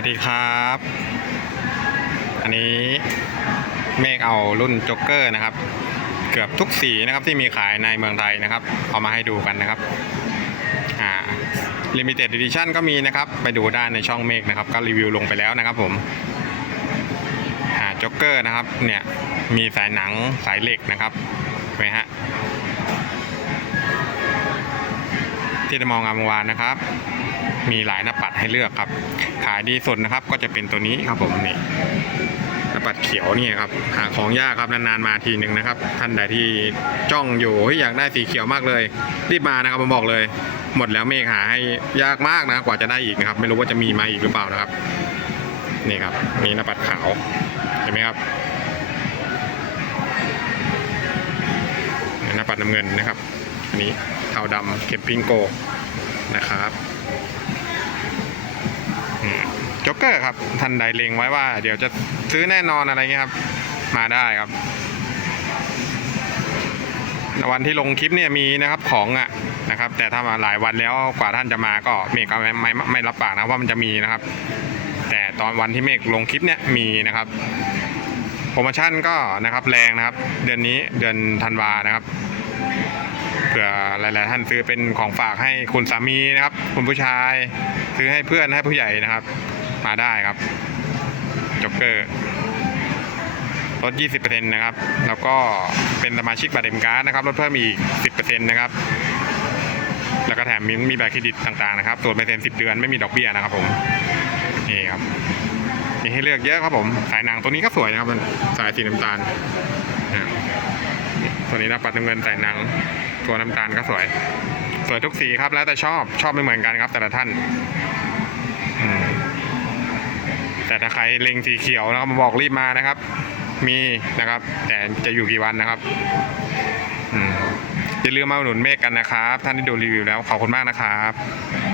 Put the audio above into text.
วัสดีครับ อันนี้เมฆเอารุ่นจ็อกเกอร์นะครับ เกือบทุกสีนะครับที่มีขายในเมืองไทยนะครับ เอามาให้ดูกันนะครับอ่า limited edition ก็มีนะครับ ไปดูได้ในช่องเมฆนะครับ ก็รีวิวลงไปแล้วนะครับผมอ่าจ็อกเกอร์นะครับเนี่ยมีสายหนังสายเหล็กนะครับเห็นไหมฮะ ที่จะมองงามวงวานนะครับ มีหลายหน้าปัดให้เลือกครับ ขายดีสุดนะครับ ก็จะเป็นตัวนี้ครับผมนี่หน้าปัดเขียวนี่ครับ หาของยากครับนานๆมาทีหนึ่งนะครับ ท่านใดที่จ้องอยู่อยากได้สีเขียวมากเลย รีบมานะครับผมบอกเลย หมดแล้วเมฆหาให้ยากมากนะกว่าจะได้อีกนะครับ ไม่รู้ว่าจะมีมาอีกหรือเปล่านะครับนี่ครับมีหน้าปัดขาวเห็นไหมครับหน้าปัดน้ำเงินนะครับ อันนี้ เทาดำเก็บพิงโกนะครับจ็อกเกอร์ครับท่านใดเล็งไว้ว่า เดี๋ยวจะซื้อแน่นอนอะไรเงี้ยครับ มาได้ครับ วันที่ลงคลิปเนี่ยมีนะครับของอะนะครับ แต่ถ้ามาหลายวันแล้วกว่าท่านจะมาก็เมฆก็ไม่ไม่ไม่รับปากนะว่ามันจะมีนะครับ แต่ตอนวันที่เมฆลงคลิปเนี่ยมีนะครับโปรโมชั่นก็นะครับแรงนะครับ เดือนนี้เดือนธันวานะครับ เผื่อหลาย ๆ ท่านซื้อเป็นของฝากให้คุณสามีนะครับ คุณผู้ชายซื้อให้เพื่อนให้ผู้ใหญ่นะครับ มาได้ครับจ็อกเกอร์ลด 20%นะครับ แล้วก็เป็นสมาชิกบัตรเอ็มการ์ดนะครับ ลดเพิ่มอีก 10%นะครับ แล้วก็แถมมีมีบัตรเครดิตต่าง ๆ นะครับส่วนเปอร์เซ็นต์10 เดือนไม่มีดอกเบี้ยนะครับผม นี่ครับ มีให้เลือกเยอะครับผม สายหนังตัวนี้ก็สวยนะครับมันสายสีน้ำตาลนะครับตัวนี้นะปัดน้ำเงินสายหนัง ตัวน้ำตาลก็สวย สวยทุกสีครับแล้วแต่ชอบชอบไม่เหมือนกันครับ แต่ละท่าน แต่ถ้าใครเล็งสีเขียวนะครับมาบอกรีบมานะครับ มีนะครับ แต่จะอยู่กี่วันนะครับอืมอย่าลืมมาอุดหนุนเมฆกันนะครับ ท่านที่ดูรีวิวแล้วขอบคุณมากนะครับ